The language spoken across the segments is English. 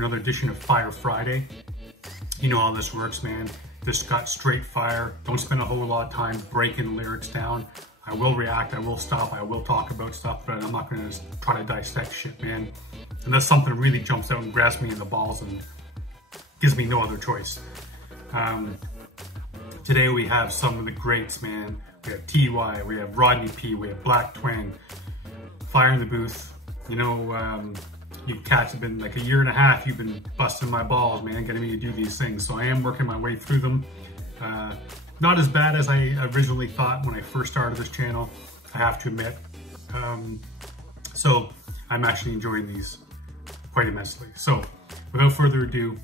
another edition of Fire Friday. You know how this works, man. This got straight fire. Don't spend a whole lot of time breaking lyrics down. I will react, I will stop, I will talk about stuff, but I'm not gonna try to dissect shit, man. Unless something really jumps out and grabs me in the balls and gives me no other choice. Today we have some of the greats, man. We have TY, we have Rodney P, we have Blak Twang, Fire in the Booth. You know, you cats have been like a year and a half, you've been busting my balls, man, getting me to do these things. So I am working my way through them. Not as bad as I originally thought when I first started this channel, I have to admit. So I'm actually enjoying these quite immensely. So without further ado,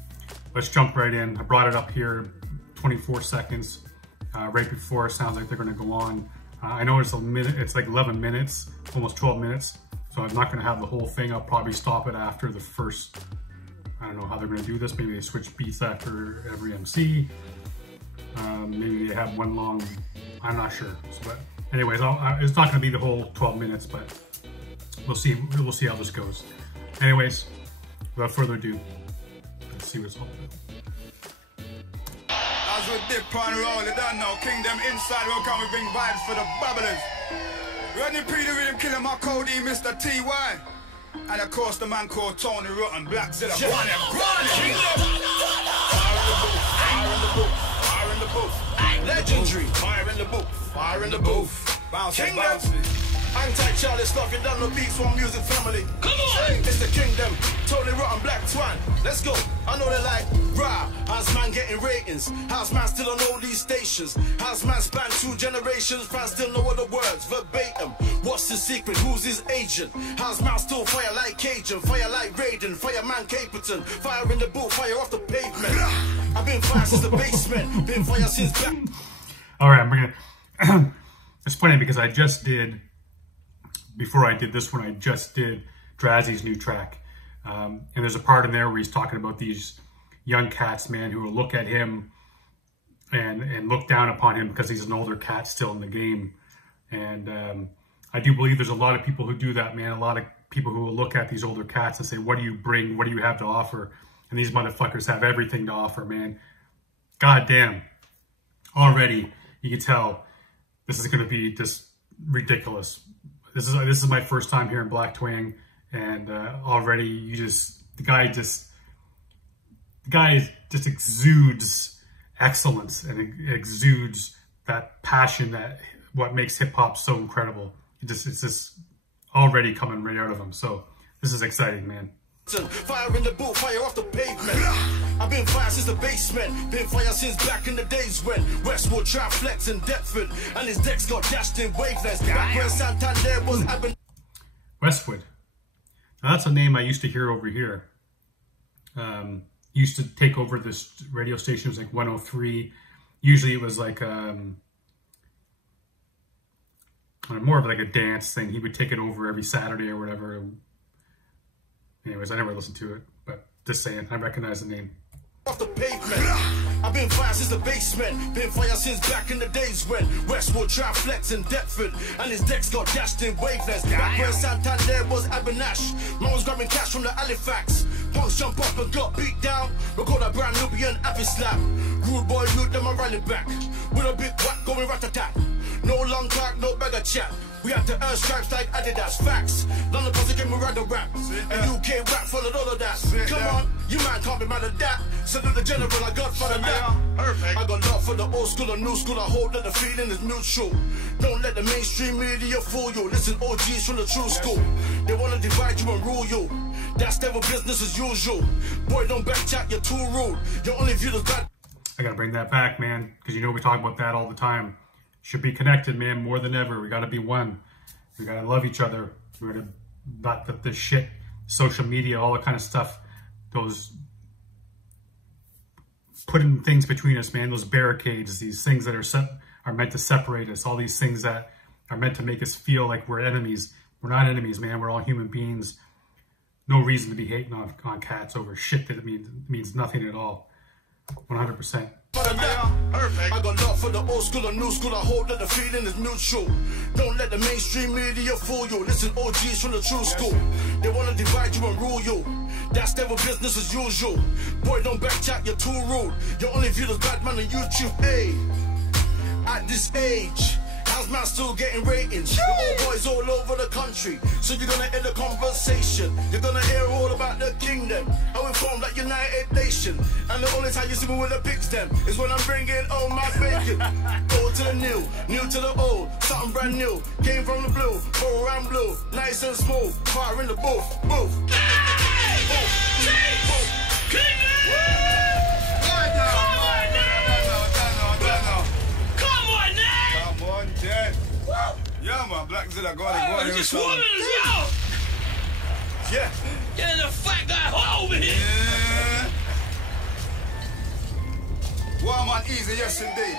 let's jump right in. I brought it up here 24 seconds right before. It sounds like they're gonna go on. I know it's a minute, it's like 11 minutes, almost 12 minutes. So I'm not gonna have the whole thing. I'll probably stop it after the first, I don't know how they're gonna do this. Maybe they switch beats after every MC. Maybe they have one long, I'm not sure. So, but anyways, it's not gonna be the whole 12 minutes, but we'll see how this goes. Anyways, without further ado, let's see what's all about. As we dip on roll, you don't know, Kingdom inside, will come, we bring vibes for the bubblers. Rodney P, the rhythm killer, my code, Mr. TY. And of course the man called Tony Rotten, Black Zilla, Fire in the booth, fire in the booth, legendary, fire in the booth, fire in the booth, bouncing, bouncing. Hang tight, Charlie stuff, you done the beats from music family. Come on! It's the Kingdom, Tony Rotten, Blak Twang. Let's go. I know they're like, rah, how's man getting ratings? How's man still on all these stations? How's man span 2 generations? Fans still know all the words, verbatim. What's the secret? Who's his agent? How's man still fire like Cajun? Fire like Raiden, fireman Caperton. Fire in the booth, fire off the pavement. I've been fire since the basement, been fire since back. All right, I'm gonna, it's funny because I just did, before I did this one, I just did Drazzy's new track. And there's a part in there where he's talking about these young cats, man, who will look at him and look down upon him because he's an older cat still in the game. And I do believe there's a lot of people who do that, man. A lot of people who will look at these older cats and say, what do you bring? What do you have to offer? And these motherfuckers have everything to offer, man. God damn. Already, you can tell this is going to be just ridiculous. This is my first time hearing Blak Twang, and already the guy just exudes excellence and exudes that passion, that what makes hip hop so incredible. It's just already coming right out of him. So this is exciting, man. Fire in the booth, fire off the pavement. I've been fire since the basement, been fire since back in the days when Westwood tried flex in Deptford, and his decks got dashed in wavelets. Back when Santander was Westwood. Now that's a name I used to hear over here. Used to take over this radio station. It was like 103. Usually it was like more of like a dance thing. He would take it over every Saturday or whatever. Anyways, I never listened to it, but just saying, I recognize the name. Off the pavement. I've been fire since the basement, been fire since back in the days when Westwood tried flex in Deptford, and his decks got dashed in wavelets. Back when Santander was Abinash, man was grabbing cash from the Halifax. Punks jump up and got beat down. Record a brand Nubian happy slap. Rude boy loot them and rally back with a big whack going rat-a-tat. No long talk, no beggar chat. We had to earn stripes like Adidas. Facts. London Posse came around the rap, and UK rap followed all of that. Come on, you man can't be mad at that. Salute the general, I got for the that. I got love for the old school and new school. I hope that the feeling is mutual. Don't let the mainstream media fool you. Listen, OGs from the true school. They wanna divide you and rule you. That's never business as usual. Boy, don't backchat, you're too rude. You only view the bad. I gotta bring that back, man, because you know we talk about that all the time. Should be connected, man, more than ever. We gotta be one. We gotta love each other. We're gonna not that this shit, social media, all that kind of stuff, those putting things between us, man. Those barricades, these things that are meant to separate us. All these things that are meant to make us feel like we're enemies. We're not enemies, man. We're all human beings. No reason to be hating on cats over shit that means nothing at all. 100%. I got love for the old school and new school. I hope that the feeling is mutual. Don't let the mainstream media fool you. Listen, OGs from the true school. They wanna divide you and rule you. That's never business as usual. Boy, don't backchat, you're too rude. You only view as bad man on YouTube. Hey, at this age, how's man still getting ratings? The old boys all over the country. So you're gonna end the conversation. You're gonna hear all about the kingdom. How we formed that United Nation. And the only time you see me with the pigs then is when I'm bringing all my bacon. Old to the new to the old. Something brand new. Came from the blue, go around blue. Nice and smooth. Fire in the booth, booth. Yeah, man, Black Zilla, go on. This woman is yo! Yeah. Get the fat guy over here! Yeah. Well, man, easy, yes indeed.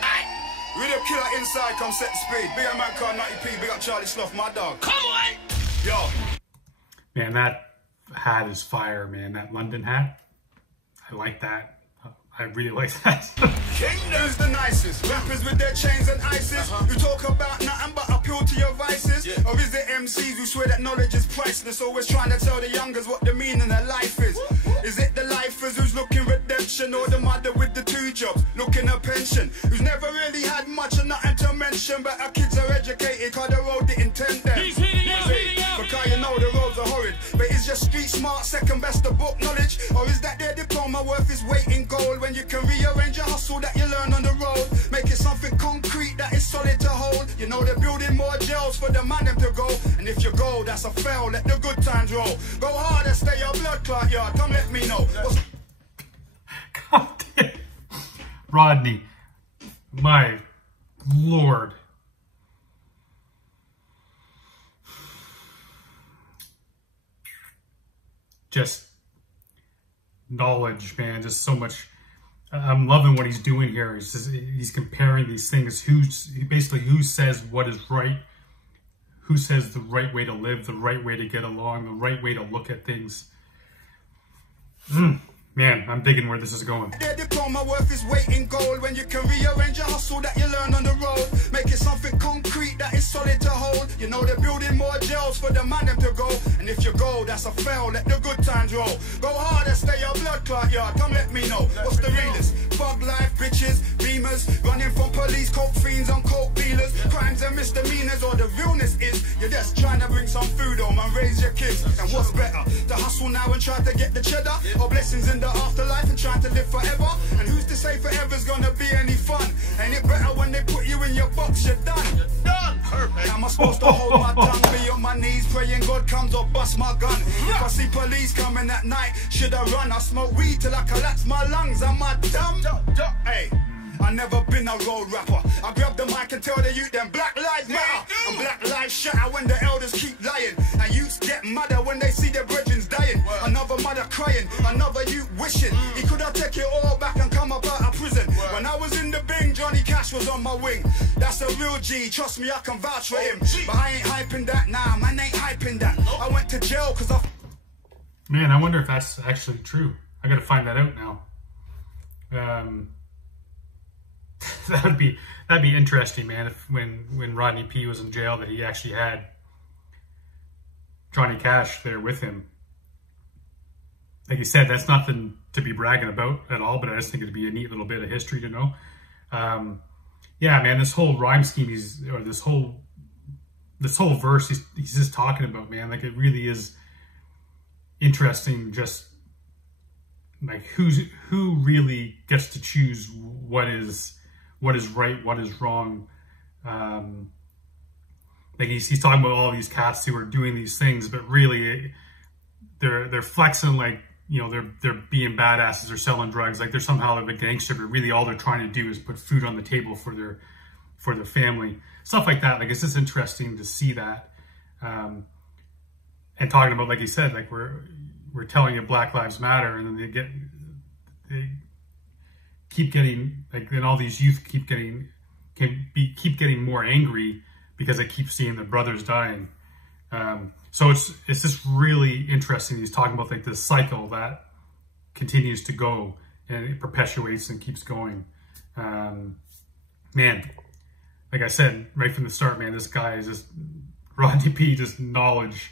Radio killer inside, come set the speed. Big up man called Rodney P, big up Charlie Slough, my dog. Come on! Yo. Man, that hat is fire, man. That London hat. I like that. I really like that. Who's the nicest? Rappers with their chains and ISIS who talk about nothing but appeal to your vices? Or is it MCs who swear that knowledge is priceless, always trying to tell the youngers what the meaning of life is? Is it the lifers who's looking redemption, or the mother with the 2 jobs looking a pension, who's never really had much or nothing to mention, but our kids are educated cause the road didn't tend them? He's hitting out, hitting out! Because you know the roads are horrid. But is your street smart second best to book knowledge? Or is that their diploma worth its weight in gold, when you can rearrange your hustle that you learn on the road, make it something concrete that is solid to hold? You know they're building more jails for the man them to go, and if you go, that's a fail, let the good times roll. Go harder, stay your blood clot yard, come let me know. God damn. Rodney, my Lord. Just knowledge, man, just so much. I'm loving what he's doing here. He's comparing these things. Who says what is right, who says the right way to live, the right way to get along, the right way to look at things. Man, I'm digging where this is going. Their diploma worth its weight in gold, when you can rearrange your hustle that you learn on the road, make it something concrete that is solid to hold. You know they're building more jails for the man them to go, and if you go, that's a fail, let the good times roll. Go harder, stay your blood clot yard, come let me know. What's the realest? Bug life, bitches, beamers, running from police, coke fiends and coke dealers, crimes and misdemeanors, or the realness is you're just trying to bring some food home and raise your kids. And what's better, to hustle now and try to get the cheddar, or blessings in the afterlife and trying to live forever? And who's to say forever's gonna be any fun? Ain't it better when they put you in your box? You're done. You're done. Perfect. Am I supposed to hold my tongue, be on my knees, praying God comes or bust my gun? If I see police coming at night, should I run? I smoke weed till I collapse my lungs. Am I dumb? Hey, I never been a road rapper. I grab the mic and tell the youth them Black Lives Matter, and Black Lives shatter when the elders keep lying, and youths get madder when they see their brethren dying. Another mother crying, another youth wishing he could have taken it all back and come up out of prison. When I was in the Bing, Johnny Cash was on my wing. That's a real G, trust me, I can vouch for him. But I ain't hyping that, nah, man ain't hyping that. I went to jail cause I... Man, I wonder if that's actually true. I gotta find that out now. That'd be interesting, man, if when Rodney P was in jail, that he actually had Johnny Cash there with him. Like you said, that's nothing to be bragging about at all, but I just think it'd be a neat little bit of history to know. Yeah, man, this whole rhyme scheme this whole verse he's just talking about, man, like it really is interesting. Just like who really gets to choose what is right, what is wrong. Like he's talking about all these cats who are doing these things, but really they're flexing like, you know, they're being badasses or selling drugs, like they're somehow a gangster, but really all they're trying to do is put food on the table for their family, stuff like that. Like it's just interesting to see that, and talking about, like you said, like we're telling you Black Lives Matter, and then they keep getting, like, and all these youth keep getting more angry because they keep seeing their brothers dying. So it's just really interesting. He's talking about like this cycle that continues to go and it perpetuates and keeps going. Man, like I said right from the start, man, this guy is just Rodney P, just knowledge.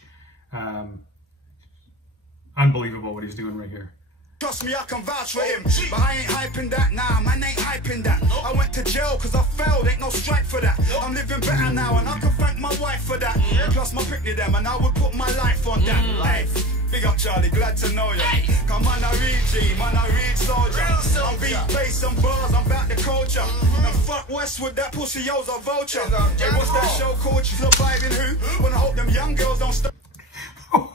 Unbelievable what he's doing right here. Trust me, I can vouch for him, but I ain't hyping that, nah, man ain't hyping that. I went to jail cause I failed, ain't no strike for that. I'm living better now and I can thank my wife for that. Plus my pick them and I would put my life on that. Life. Big up Charlie, glad to know ya. Come on, I read G, man, I read soldier. I'm beat bass and bars, I'm back to culture. And fuck Westwood, that pussy yo's a vulture. Hey, what's that show called? You surviving who? Wanna hope them young girls don't stop. Oh,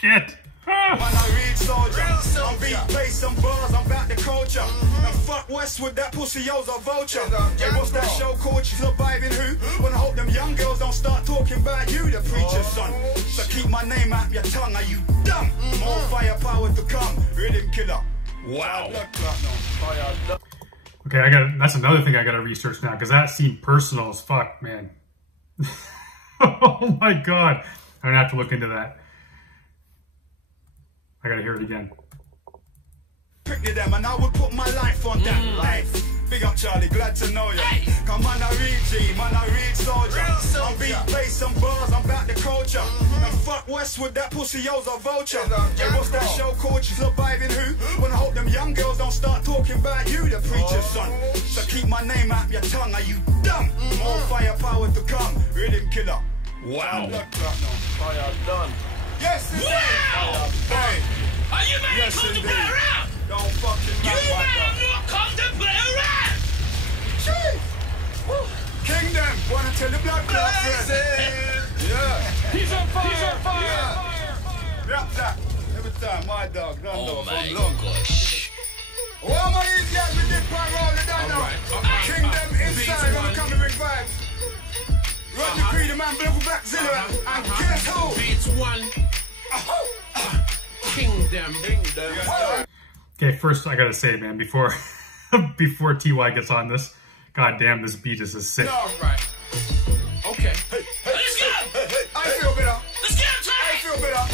shit. Man, I read soldier. I'm beat bass and bars, I'm back to culture. And fuck Westwood, that pussy yo's a vulture. Hey, what's that show called? You surviving who? Wanna hope them young girls don't start talking about you, the preacher's son. So keep my name out your tongue, are you dumb? More firepower to come, rhythm killer. Wow. Okay, that's another thing I gotta research now, because that seemed personal as fuck, man. Oh my god. I'm gonna have to look into that. I gotta hear it again. Pick them and I would put my life on that. Life. Big up Charlie, glad to know ya. Come on, I read G, man, I read soldier. I'm beat bass and bars, I'm back to culture. And fuck Westwood, that pussy yo's a vulture. Hey, what's that show called? You surviving who? Wanna hope them young girls don't start talking about you, the preacher's son. So keep my name out your tongue, are you dumb? More firepower to come, rhythm killer. Wow. Fire done. Yes, indeed. Wow! Hey. Are you man Yes, come to indeed. play around? Don't fucking You back man up. not come to play around! Kingdom, wanna tell the black friend? Yeah. He's on fire! He's on fire! Rap that. Every time, my dog, run Oh over my long. gosh. All my idiots with this pan roll it down now. Alright. Kingdom inside, Beats when we one. come to bring vibes. Rodney P, the man, Blak Twang, and guess who? Beats one. Kingdom. Okay, first I gotta say, man, before before TY gets on this, god damn, this beat is sick. Alright. Okay. Let's go! I feel better. Let's get him, I Trey! feel better.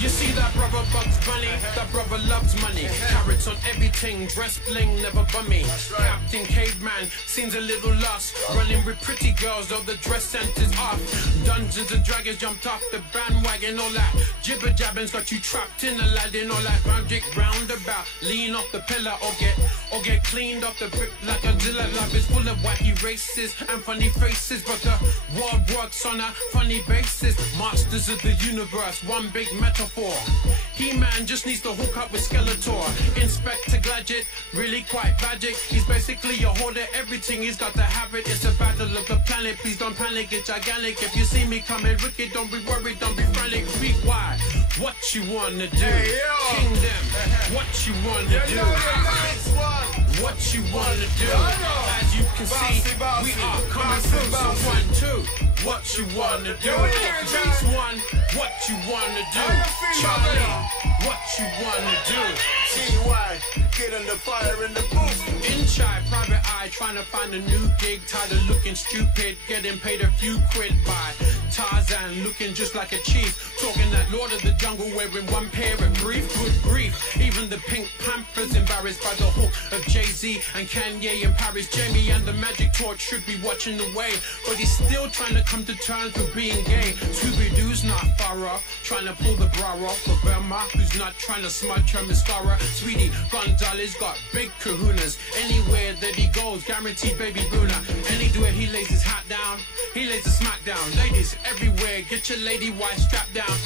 You see that brother Bugs Bunny? That brother loves money. Carrots on everything, dress bling, never bummy. Captain Caveman seems a little lost. Running with pretty girls, though the dress center's off. Dungeons and Dragons jumped off the bandwagon, all that. Jibber jabbing's got you trapped in Aladdin, all that magic roundabout. Lean off the pillar or get cleaned off the brick like a Godzilla. Love is full of wacky races and funny faces, but the world works on a funny basis. Masters of the universe, one big metaphor. He-Man just needs to hook up with Skeletor. Inspector Gadget, really quite tragic. He's basically a hoarder, everything he's got to have it. It's a battle of the planet, please don't panic, it's gigantic. If you see me coming wicked, don't be worried, don't be frantic. Be wide, what you wanna do? Kingdom, what you wanna do? What you wanna do? As you can see, we are coming through. So 1, 2, what you wanna do? Beats 1, what you wanna do? Charlie, what you wanna do? TY, get in the fire in the booth. In Chai, private eye, trying to find a new gig. Tired of looking stupid, getting paid a few quid by Tarzan, looking just like a chief. Talking that Lord of the Jungle, wearing one pair of brief. Good grief, even the Pink Panthers embarrassed by the hook of Jay-Z and Kanye in Paris. Jamie and the Magic Torch should be watching the way, but he's still trying to come to terms with being gay. Scooby-Doo's not far off, trying to pull the bra off for Burma, who's not trying to smudge her mascara. Sweetie Gonzalez got big kahunas. Anywhere that he goes, guaranteed baby booner. Anywhere he lays his hat down, he lays a smack down. Ladies everywhere, get your lady wife strapped down.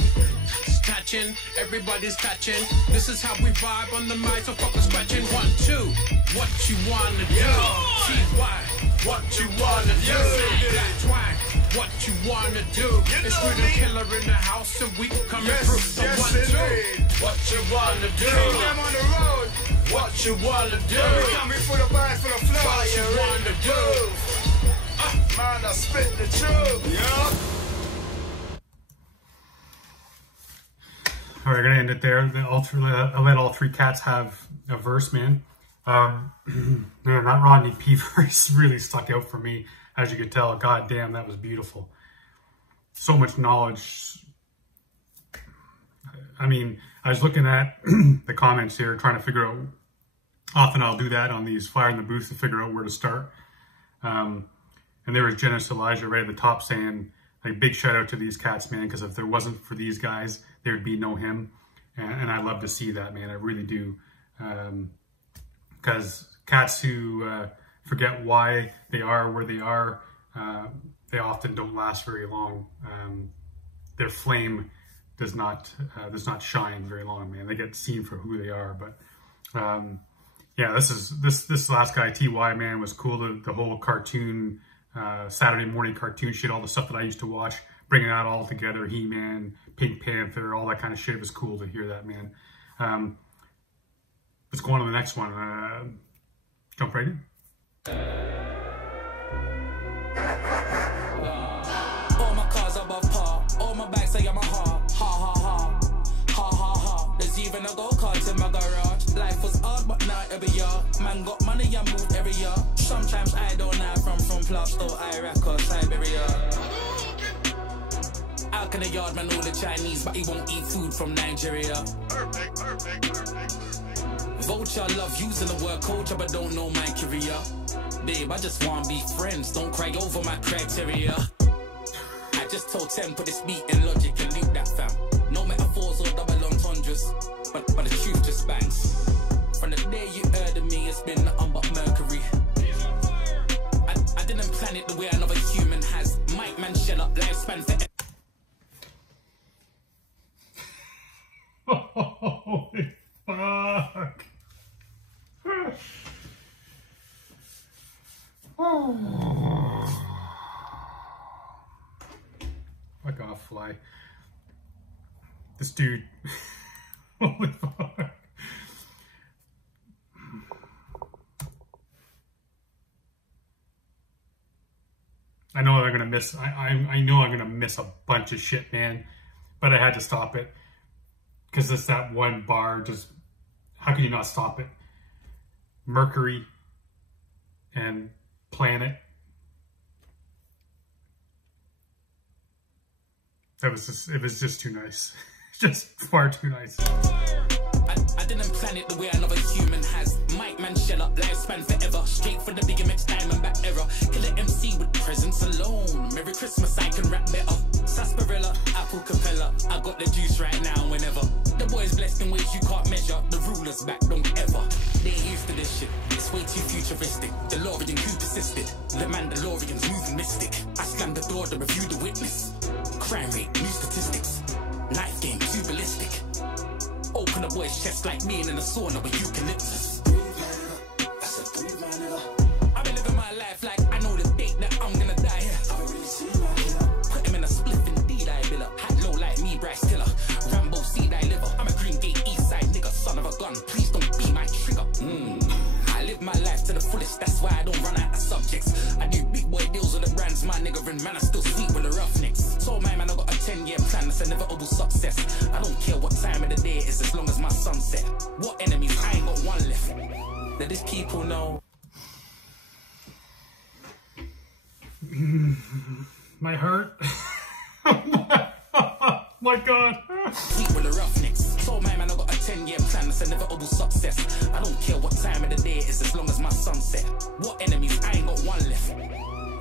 Catching, everybody's catching. This is how we vibe on the mic, so fuck the scratching. 1, 2, what you wanna do? TY, what you wanna do? Blak Twang, what you wanna do? It's Rhythm Killer in the house, and we coming through. So 1, 2, what you wanna do? Kingdom on the road. What you wanna do? We coming for the vibes, for the flow. What you wanna do? Man, I spit the truth. Yeah. All right, we're gonna end it there. I'll let all three cats have a verse, man. Man, that Rodney P verse really stuck out for me, as you could tell. God damn, that was beautiful. So much knowledge. I mean, I was looking at the comments here, trying to figure out. Often I'll do that on these Fire in the Booth to figure out where to start. And there was Genesis Elijah right at the top saying, like, big shout out to these cats, man, because if there wasn't for these guys, there'd be no him. and I love to see that, man. I really do, because cats who forget why they are where they are, they often don't last very long. Their flame does not shine very long, man. They get seen for who they are. But yeah, this last guy, TY, man, was cool. The whole cartoon, Saturday morning cartoon shit, all the stuff that I used to watch, bringing that all together, He-Man, Pink Panther, all that kind of shit. It was cool to hear that, man. Let's go on to the next one. Jump right in. All my cars above par, all my bags say I'm a ha, ha ha ha, ha ha ha. There's even a go-kart in my garage. Life was hard, but now every year, man got money and moved every year. Sometimes I don't know from Plopsto, Iraq or Siberia. How can a yard man know the Chinese, but he won't eat food from Nigeria? Vulture, love using the word culture, but don't know my career. Babe, I just want to be friends, don't cry over my criteria. I just told 10, put this beat in logic and loop that fam. No metaphors or double entendres, but the truth just bangs. From the day you heard of me, it's been nothing but Mercury. I didn't plan it the way another human has. Mike man shell up, lifespan for Holy fuck. Fuck off, fly. This dude. Holy fuck. I know I'm gonna miss. I know I'm gonna miss a bunch of shit, man. But I had to stop it. Because it's that one bar, just, how can you not stop it? Mercury and planet. It was just too nice. Just far too nice. I didn't plan it the way another human has. Mike man shell up, lifespan forever. Straight for the bigger mix, diamond back era. Killer MC with presence alone. Merry Christmas, I can rap better. Sarsaparilla, apple capella. I got the juice right now, whenever. The boys blessed in ways you can't measure. The rulers back, don't ever. They ain't used to this shit. It's way too futuristic. DeLorean, who persisted? The Mandalorian's moving mystic. I slammed the door to review the witness. Crime rate, new statistics. Knife game, too ballistic. Open a boy's chest like me in a sauna with eucalyptus. I've been living my life like I know the date that I'm gonna die here. Put him in a spliff indeed, I bill up. Hat low like me, Bryce Tiller. Rambo seed, I live up. I'm a Green Gate East Side nigga, son of a gun. Please don't be my trigger. I live my life to the fullest, that's why I don't run out of subjects. I do big boy deals with the brands, my nigga, and man, I still sweet with the roughnecks. So my man, I got a 10-year plan, that's inevitable success. I don't care what time of the day it is, as long as my sunset. What enemies? I ain't got one left. Let these people know. My heart. My God. Sweet with the roughnecks. So my man, I got a 10-year plan, that's inevitable success. I don't care what time of the day it is, as long as my sunset. What enemies? I ain't got one left.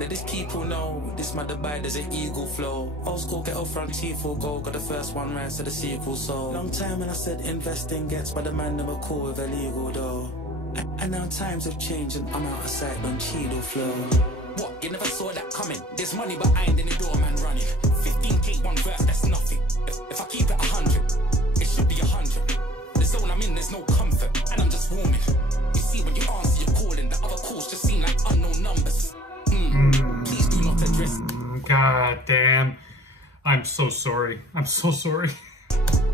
Let these people know, this my Dubai, there's an eagle flow. Old school ghetto front teeth will go, got the first one right to the sequel, so. Long time when I said invest in Ghetts, but the man never cool with illegal though. And now times have changed and I'm out of sight on Cheeto flow. What, you never saw that coming? There's money behind in the door, man running. 15k one verse, that's nothing. If I keep it 100, it should be 100. The zone I'm in, there's no comfort, and I'm just warming. You see when you answer your calling, the other calls just seem like unknown numbers. Please do not address. God damn. I'm so sorry. I'm so sorry.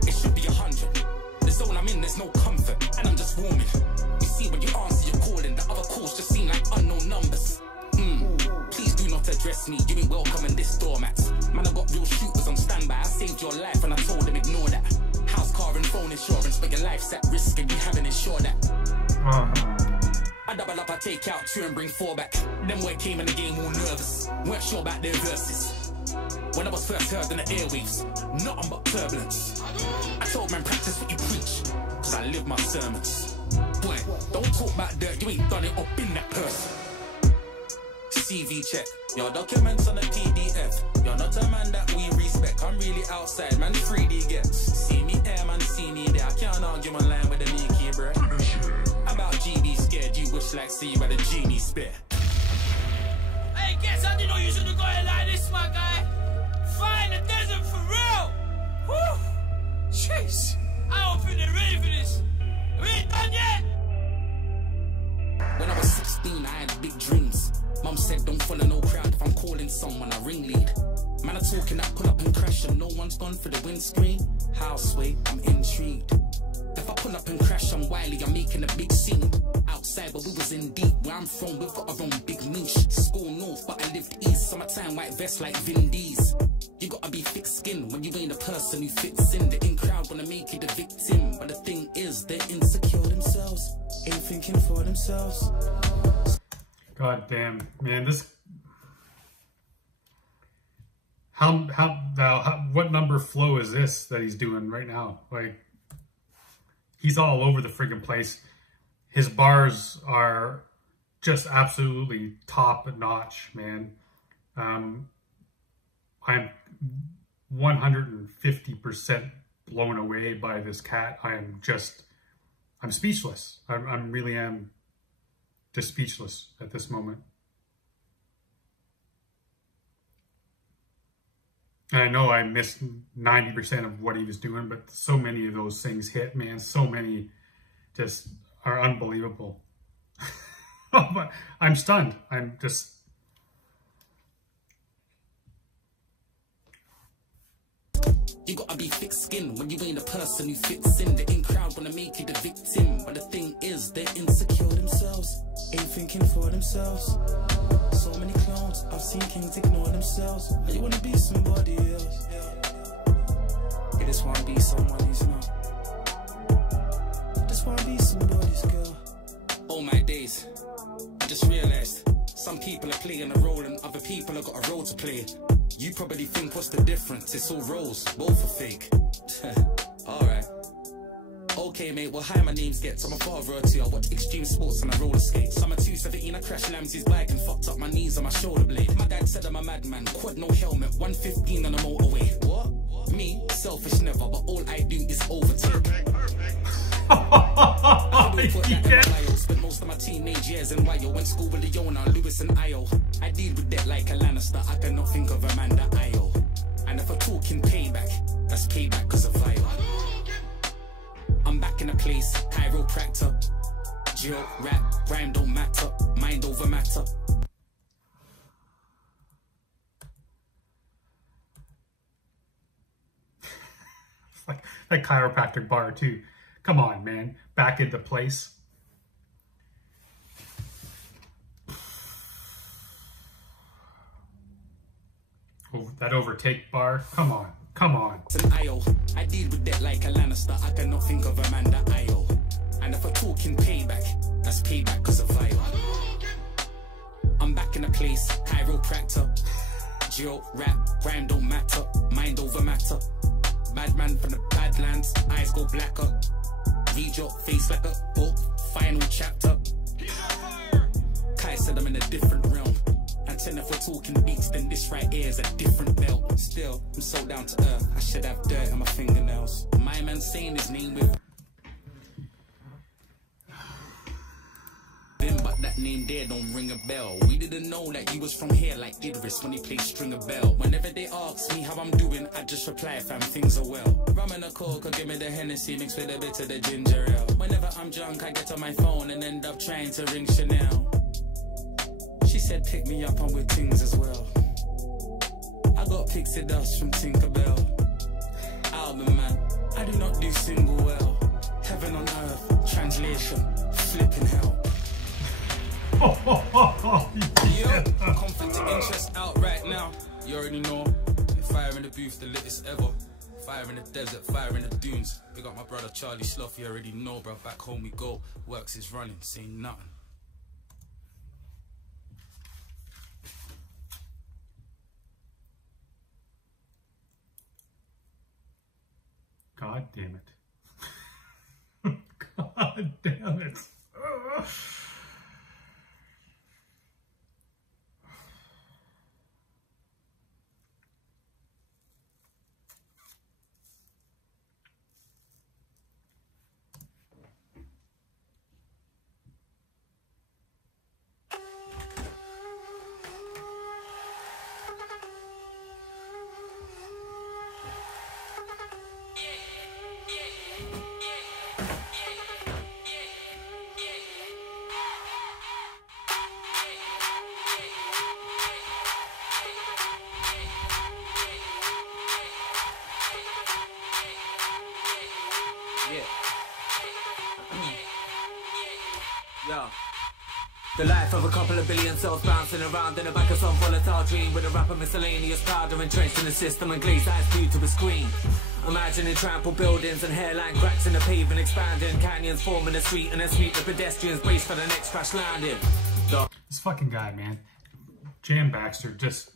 It should be 100. The zone I'm in, there's no comfort, and I'm just warming. You see when you answer your calling, the other calls just seem like unknown numbers. Please do not address me. You ain't welcome in this doormat. Man, I got real shooters on standby. I saved your life and I told them ignore that. House, car and phone insurance, but your life's at risk and you haven't insured that. I double up, I take out 2 and bring 4 back. Them boy came in the game all nervous, weren't sure about their verses. When I was first heard in the airwaves, nothing but turbulence. I told man, practice what you preach, cause I live my sermons. Boy, don't talk about dirt, you ain't done it or been that person. CV check, your documents on a PDF. You're not a man that we respect, I'm really outside, man, 3D Ghetts. See me air, man, see me there. I can't argue my line with a leaky, bro. About GB scared, you wish like see by the genie spare. Hey, Ghetts, I didn't know you should have got it like this, my guy. Fire in the desert for real. Whew. Jeez. I don't think they're ready for this. We ain't done yet. When I was 16, I had big dreams. Mum said don't follow no crowd. If I'm calling someone, I ringlead. Man, I talking that pull up and crash and no one's gone for the windscreen. Houseway, I'm intrigued. If I pull up and crash, I'm wily, I'm making a big scene. Outside, but we was in deep. Where I'm from, we've got our own big niche. School north, but I lived east. Summertime, white vest like Vin D's. You gotta be thick skinned when you ain't a person who fits in. The in crowd wanna make you the victim. But the thing is, they're insecure themselves. Ain't thinking for themselves. God damn, man, this... What number flow is this that he's doing right now? Like, he's all over the friggin' place. His bars are just absolutely top notch, man. I'm 150% blown away by this cat. I'm speechless. I really am just speechless at this moment. And I know I missed 90% of what he was doing, but so many of those things hit, man. So many just are unbelievable. But I'm stunned. I'm just... You gotta be thick-skinned when you ain't a person who fits in. The in crowd wanna make you the victim. But the thing is, they're insecure themselves. Ain't thinking for themselves. So many clowns, I've seen kings ignore themselves. You wanna be somebody else. You just wanna be someone who's not. Just wanna be somebody's girl. All my days, I just realized some people are playing a role and other people have got a role to play. You probably think what's the difference? It's all roles, both are fake. Alright. Okay mate, well hi, my name's Ghetts. I'm a father or two, I watch extreme sports and I roller skate. Summer 217, I crashed Lamsey's bike and fucked up my knees on my shoulder blade. My dad said I'm a madman, quad no helmet, 115 on the motorway. What? Me? Selfish never, but all I do is overtake. Spent most of my teenage years in Wyo. Went school with Leona, Lewis and Io. I deal with debt like a Lannister. I cannot think of Amanda Io. And if we're talking payback, that's payback cause of Vio. I'm back in a place, chiropractor. Jill, rap, rhyme don't matter. Mind over matter. Like that chiropractic bar too. Come on, man. Back into place. Oh, that overtake bar. Come on. Come on. I deal with that like a Lannister. I cannot think of Amanda Io. And if we're talking payback, that's payback cause of Vio. I'm back in a place, chiropractor. Jill, rap, rhyme don't matter. Mind over matter. Bad man from the Badlands, eyes go blacker. Read your face like a book, final chapter. Kai said I'm in a different realm. And then if we're talking beats, then this right here is a different belt. Still, I'm so down to earth, I should have dirt on my fingernails. My man saying his name with but that name there don't ring a bell. We didn't know that you was from here like Idris when he played Stringer Bell. Whenever they ask me how I'm doing, I just reply, fam, things are well. Rum and a coke, or give me the Hennessy mixed with a bit of the ginger ale. Whenever I'm drunk, I get on my phone and end up trying to ring Chanel. She said pick me up, I'm with things as well. I got pixie dust from Tinkerbell. Album man, I do not do single well. Heaven on earth, translation, flipping hell. Yo, conflict of interest out right now. You already know. Fire in the booth, the littest ever. Fire in the desert, fire in the dunes. We got my brother Charlie Slough, you already know, bro. Back home we go. Works is running, saying nothing. God damn it. God damn it. The life of a couple of billion souls bouncing around in the back of some volatile dream, with a rapper miscellaneous powder entrenched in the system and glazed eyes glued to a screen. Imagining trampled buildings and hairline cracks in the pavement expanding, canyons forming a street and then sweep the pedestrians brace for the next crash landing. This fucking guy, man, Jam Baxter, just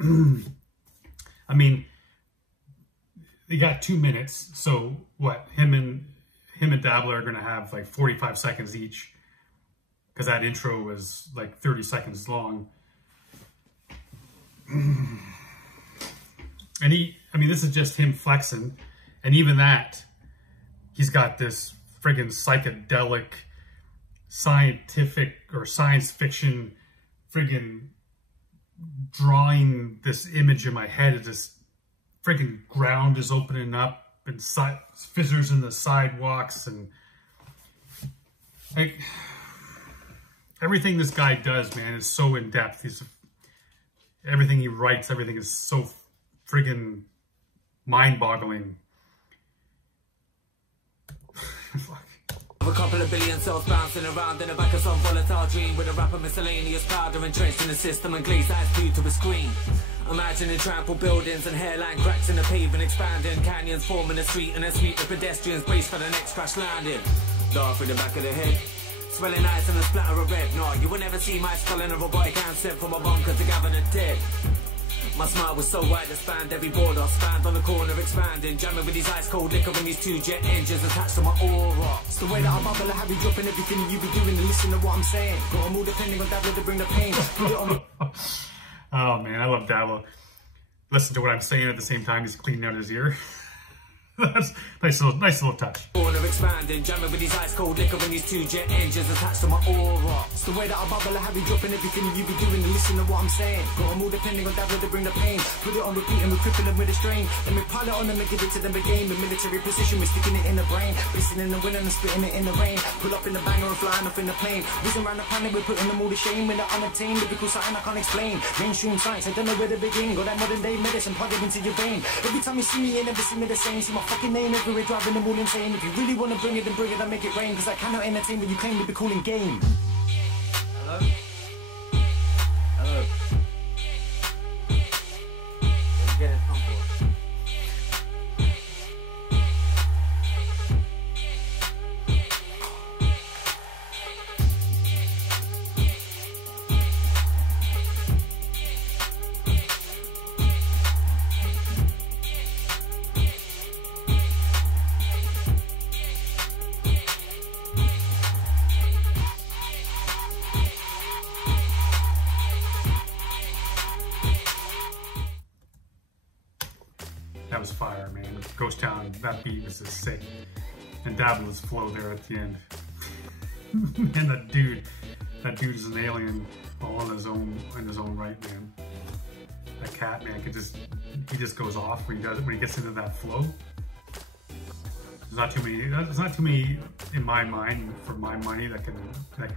I mean, they got 2 minutes, so what, him and Dabbla are gonna have like 45 seconds each, because that intro was like 30 seconds long. And this is just him flexing. And even that, he's got this friggin' psychedelic, scientific or science fiction friggin' drawing this image in my head of this friggin' ground is opening up and fissures in the sidewalks, and like, everything this guy does, man, is so in depth. Everything he writes, everything is so friggin' mind-boggling. Fuck. A couple of billion souls bouncing around in the back of some volatile dream, with a rapper miscellaneous powder entrenched in the system and glazed eyes glued to a screen. Imagining trampled buildings and hairline cracks in the pavement expanding, canyons forming a street and then sweep the pedestrians brace for the next crash landing. Dark through the back of the head, swelling eyes and a splatter of red. No, you will never see my skull in a robotic hand sent from a bunker to gather the dead. My smile was so wide it spanned every border, spanned on the corner expanding, jamming with these ice cold liquor and these 2 jet engines attached to my aura. It's the way that I bubble, I have you dropping everything you be doing and listen to what I'm saying. Got a mood depending on Dabbla to bring the pain. Oh man, I love Dabbla. Listen to what I'm saying at the same time he's cleaning out his ear. That's nice little touch. Corner expanding, jamming with these ice cold liquor and these 2 jet engines attached to my aura. It's the way that I bubble, I have you dropping everything you be doing and listen to what I'm saying. Got a mood depending on Dabbla to bring the pain. Put it on repeat and we're crippling with a strain. Then we pile it on and make it into the game. In military position, we're sticking it in the brain. Listening and winning and spitting it in the rain. Pull up in the banger and flying off in the plane. Whizzing around the planet, we're putting them all to shame. When they're unattained, lyrical something I can't explain. Mainstream science, I don't know where to begin. Got that modern day medicine plugged into your vein. Every time you see me, you never see me the same. See my fucking name everywhere, driving them all insane. If you really want to bring it, then bring it and make it rain. Cause I cannot entertain what you claim to be calling game. Hello? Hello? Let's get it humble. That was fire, man. Ghost Town, that beat was just sick. And Dabbla's flow there at the end. And that dude is an alien all in his own right, man. That cat, man, he just goes off when he gets into that flow. There's not too many in my mind, for my money, that can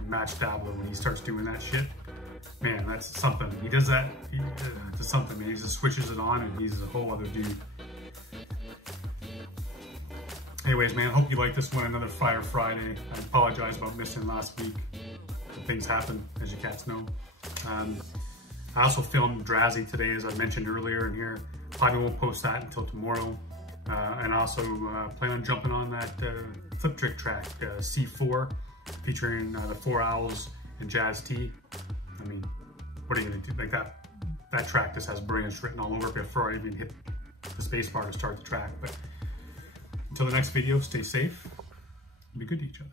match Dabbla when he starts doing that shit. Man, that's something. He does that, to something, man. He just switches it on and he's a whole other dude. Anyways, man, I hope you like this one. Another Fire Friday. I apologize about missing last week. Things happen, as you cats know. I also filmed Drazzy today, as I mentioned earlier in here. Probably won't post that until tomorrow. And also plan on jumping on that Flip Trick track, C4, featuring the 4 Owls and Jazz T. I mean, what are you gonna do? Like that track just has brilliance written all over it before I even hit the space bar to start the track. But until the next video, stay safe and be good to each other.